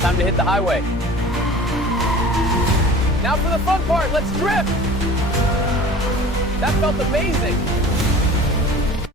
Time to hit the highway. Now for the fun part, let's drift! That felt amazing!